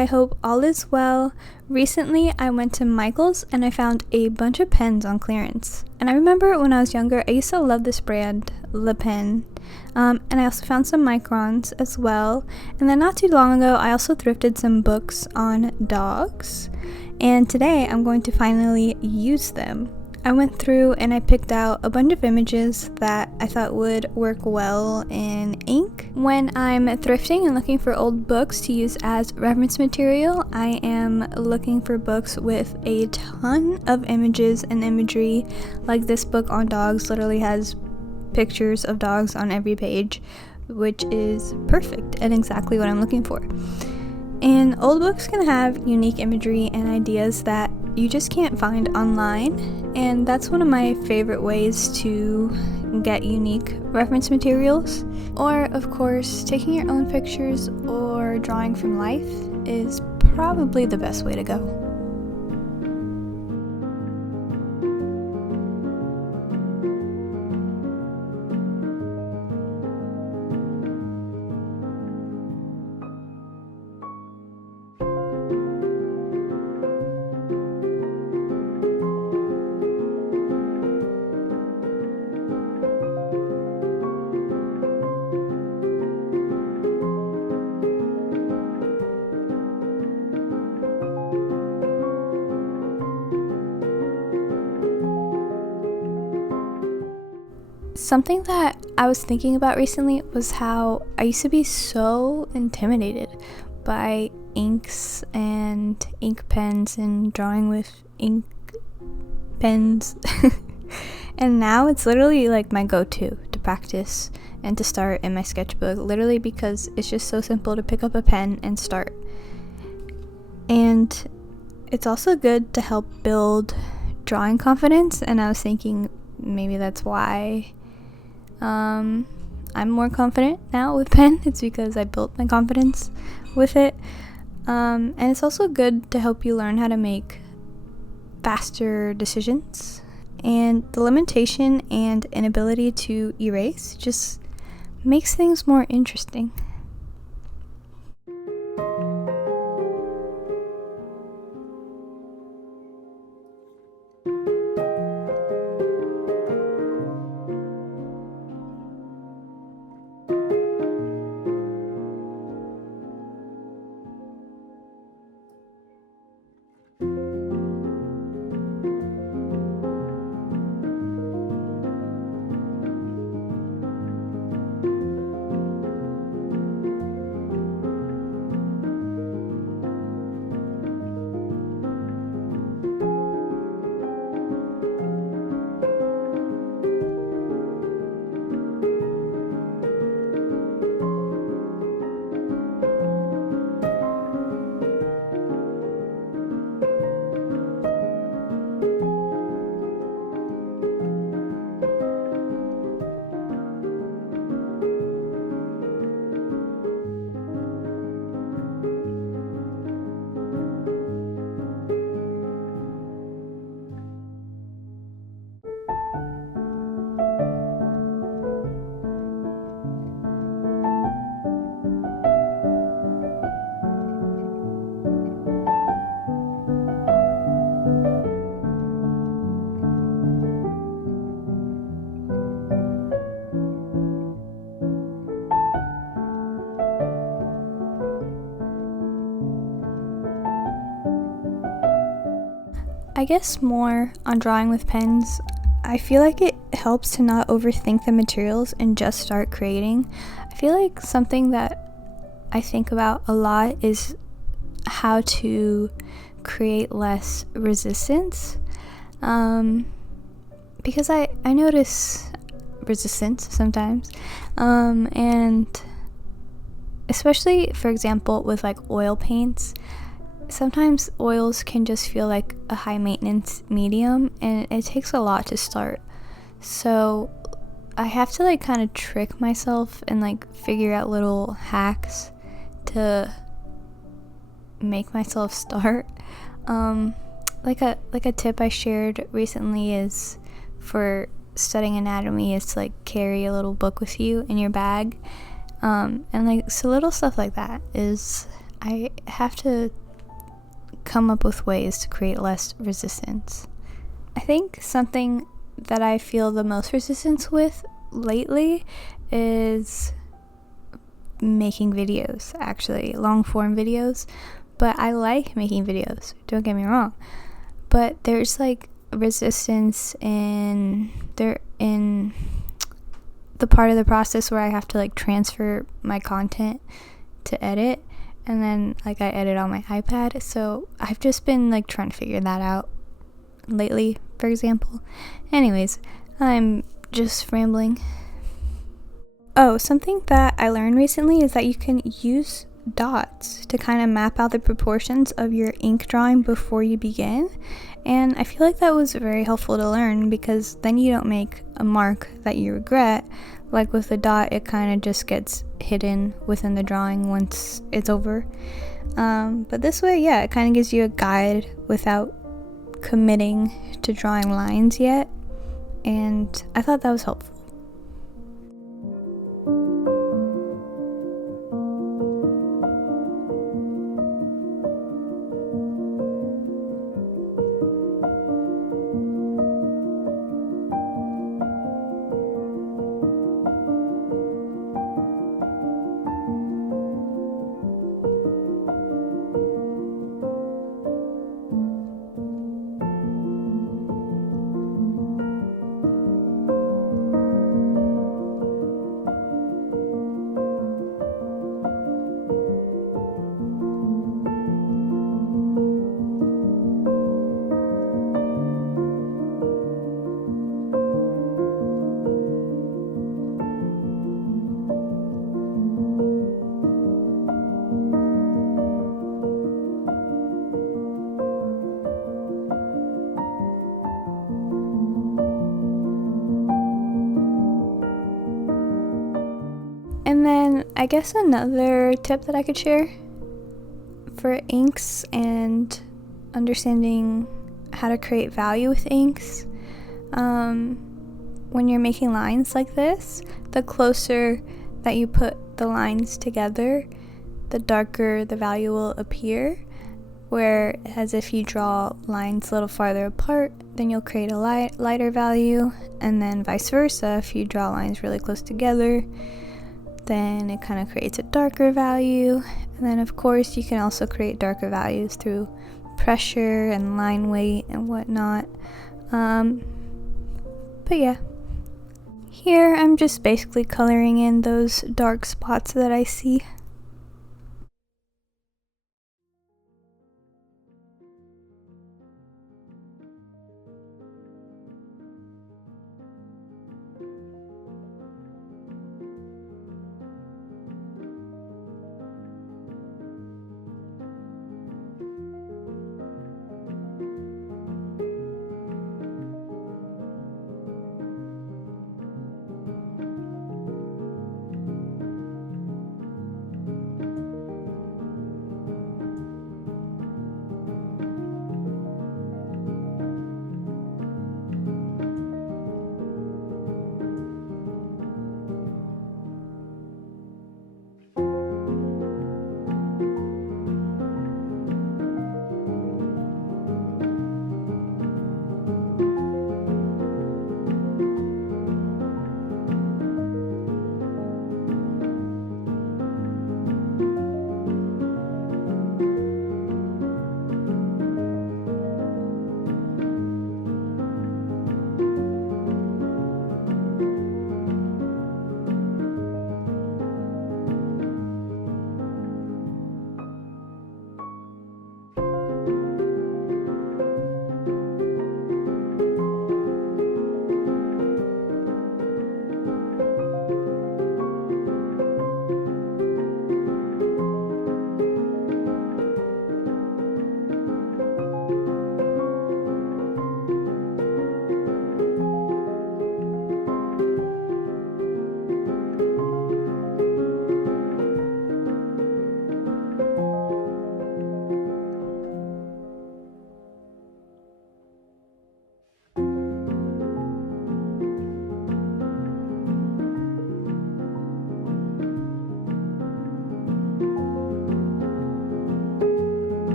I hope all is well. Recently, I went to Micheal's and I found a bunch of pens on clearance. And I remember when I was younger, I used to love this brand, Le Pen. And I also found some microns as well. And then not too long ago, I also thrifted some books on dogs. And today, I'm going to finally use them. I went through and I picked out a bunch of images that I thought would work well in ink. When I'm thrifting and looking for old books to use as reference material, I am looking for books with a ton of images and imagery. Like this book on dogs literally has pictures of dogs on every page, which is perfect and exactly what I'm looking for. And old books can have unique imagery and ideas that you just can't find online, and that's one of my favorite ways to get unique reference materials. Or, of course, taking your own pictures or drawing from life is probably the best way to go. Something that I was thinking about recently was how I used to be so intimidated by inks and ink pens and drawing with ink pens. And now it's literally like my go-to to practice and to start in my sketchbook, literally because it's just so simple to pick up a pen and start. And it's also good to help build drawing confidence, and I was thinking maybe that's why I'm more confident now with pen. It's because I built my confidence with it. And it's also good to help you learn how to make faster decisions. And the limitation and inability to erase just makes things more interesting. I guess more on drawing with pens, I feel like it helps to not overthink the materials and just start creating. I feel like something that I think about a lot is how to create less resistance, because I notice resistance sometimes, and especially, for example, with like oil paints. Sometimes oils can just feel like a high maintenance medium, and it takes a lot to start. So I have to like kind of trick myself and like figure out little hacks to make myself start. Like a tip I shared recently is for studying anatomy is to like carry a little book with you in your bag, and like so little stuff like that is I have to come up with ways to create less resistance. I think something that I feel the most resistance with lately is making videos, actually, long form videos. But I like making videos, don't get me wrong. But there's like resistance in the part of the process where I have to like transfer my content to edit, and then like I edit on my iPad. So I've just been like trying to figure that out lately, for example. Anyways, I'm just rambling. Oh, something that I learned recently is that you can use dots to kind of map out the proportions of your ink drawing before you begin. And I feel like that was very helpful to learn, because then you don't make a mark that you regret. Like with the dot, it kind of just gets hidden within the drawing once it's over. But this way, yeah, it kind of gives you a guide without committing to drawing lines yet. And I thought that was helpful. And then I guess another tip that I could share for inks and understanding how to create value with inks, when you're making lines like this, the closer that you put the lines together, the darker the value will appear. Whereas if you draw lines a little farther apart, then you'll create a lighter value, and then vice versa. If you draw lines really close together, then it kind of creates a darker value. And then of course you can also create darker values through pressure and line weight and whatnot. But yeah, here I'm just basically coloring in those dark spots that I see.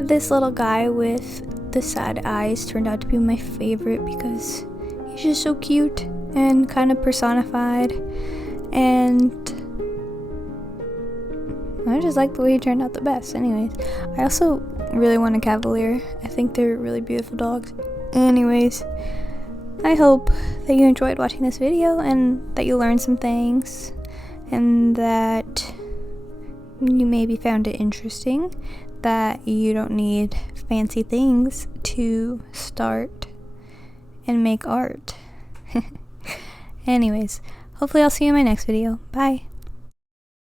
This little guy with the sad eyes turned out to be my favorite because he's just so cute and kind of personified, and I just like the way he turned out the best. Anyways, I also really want a Cavalier. I think they're really beautiful dogs. Anyways, I hope that you enjoyed watching this video and that you learned some things and that you maybe found it interesting that you don't need fancy things to start and make art. Anyways, hopefully I'll see you in my next video. Bye.